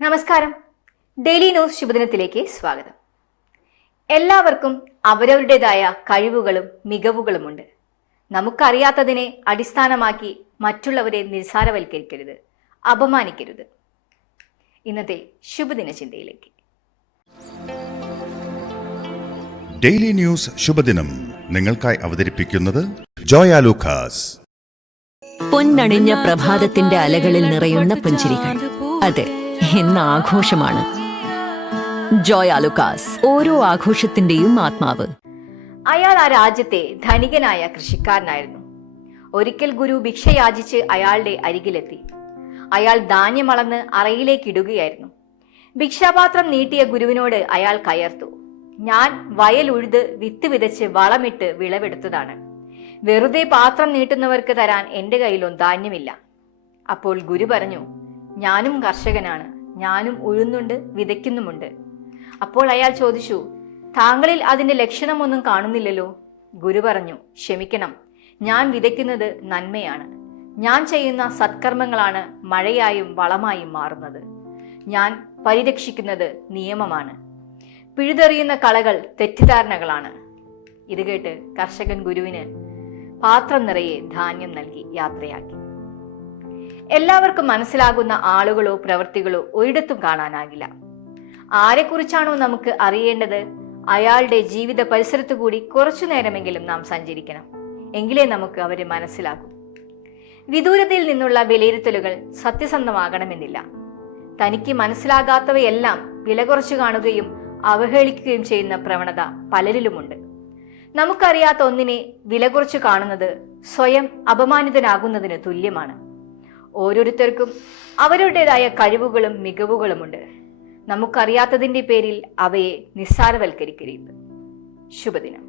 നമസ്കാരം. Daily news ശുഭദിനത്തിലേക്ക് സ്വാഗതം. എല്ലാവർക്കും അവരവരുടേതായ കഴിവുകളും മികവുകളുമുണ്ട്. നമുക്കറിയാത്തതിനെ അടിസ്ഥാനമാക്കി മറ്റുള്ളവരെ നിസ്സാരവൽക്കരിക്കരുത്, അപമാനിക്കരുത്. ഇന്നത്തെ ശുഭദിന ചിന്തയിലേക്ക്. ഡെയിലി ന്യൂസ് ശുഭദിനം നിങ്ങൾക്കായി അവതരിപ്പിക്കുന്നത് ജോയ ലൂക്കാസ്. പൊന്നണിഞ്ഞ പ്രഭാതത്തിന്റെ അലകളിൽ നിറയുന്ന പുഞ്ചിരികൾ, അതെ, ഇന്ന് ആഘോഷമാണ്. ജോയ ലൂക്കാസ്, ഓരോ ആഘോഷത്തിന്റെയും ആത്മാവ്. അയാൾ ആ രാജ്യത്തെ ധനികനായ കൃഷിക്കാരനായിരുന്നു. ഒരിക്കൽ ഗുരു ഭിക്ഷ യാചിച്ച് അയാളുടെ അരികിലെത്തി. അയാൾ ധാന്യമളന്ന് അറയിലേക്ക് ഇടുകയായിരുന്നു. ഭിക്ഷാപാത്രം നീട്ടിയ ഗുരുവിനോട് അയാൾ കയർത്തു. ഞാൻ വയൽ ഉഴുത് വിത്ത് വിതച്ച് വളമിട്ട് വിളവെടുത്തതാണ്. വെറുതെ പാത്രം നീട്ടുന്നവർക്ക് തരാൻ എന്റെ കയ്യിലൊന്നും ധാന്യമില്ല. അപ്പോൾ ഗുരു പറഞ്ഞു, ഞാനും കർഷകനാണ്, ഞാനും ഉഴുന്നുണ്ട്, വിതയ്ക്കുന്നുമുണ്ട്. അപ്പോൾ അയാൾ ചോദിച്ചു, താങ്കളിൽ അതിന്റെ ലക്ഷണമൊന്നും കാണുന്നില്ലല്ലോ. ഗുരു പറഞ്ഞു, ക്ഷമിക്കണം, ഞാൻ വിതയ്ക്കുന്നത് നന്മയാണ്. ഞാൻ ചെയ്യുന്ന സത്കർമ്മങ്ങളാണ് മഴയായും വളമായും മാറുന്നത്. ഞാൻ പരിരക്ഷിക്കുന്നത് നിയമമാണ്. പിഴുതെറിയുന്ന കളകൾ തെറ്റിദ്ധാരണകളാണ്. ഇത് കേട്ട് കർഷകൻ ഗുരുവിന് പാത്രം നിറയെ ധാന്യം നൽകി യാത്രയാക്കി. എല്ലാവർക്കും മനസ്സിലാകുന്ന ആളുകളോ പ്രവൃത്തികളോ ഒരിടത്തും കാണാനാകില്ല. ആരെക്കുറിച്ചാണോ നമുക്ക് അറിയേണ്ടത്, അയാളുടെ ജീവിത പരിസരത്തു കൂടി കുറച്ചു നേരമെങ്കിലും നാം സഞ്ചരിക്കണം. എങ്കിലേ നമുക്ക് അവരെ മനസ്സിലാകൂ. വിദൂരതയിൽ നിന്നുള്ള വിലയിരുത്തലുകൾ സത്യസന്ധമാകണമെന്നില്ല. തനിക്ക് മനസ്സിലാകാത്തവയെല്ലാം വില കുറച്ചു കാണുകയും അവഹേളിക്കുകയും ചെയ്യുന്ന പ്രവണത പലരിലുമുണ്ട്. നമുക്കറിയാത്ത ഒന്നിനെ വില കുറച്ചു കാണുന്നത് സ്വയം അപമാനിതനാകുന്നതിന് തുല്യമാണ്. ഓരോരുത്തർക്കും അവരുടേതായ കഴിവുകളും മികവുകളുമുണ്ട്. നമുക്കറിയാത്തതിന്റെ പേരിൽ അവയെ നിസ്സാരവൽക്കരിക്കരുത്. ശുഭദിനം.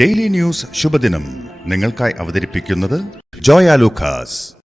ഡെയിലി ന്യൂസ് ശുഭദിനം നിങ്ങൾക്കായി അവതരിപ്പിക്കുന്നത് ജോയ ലൂക്കാസ്.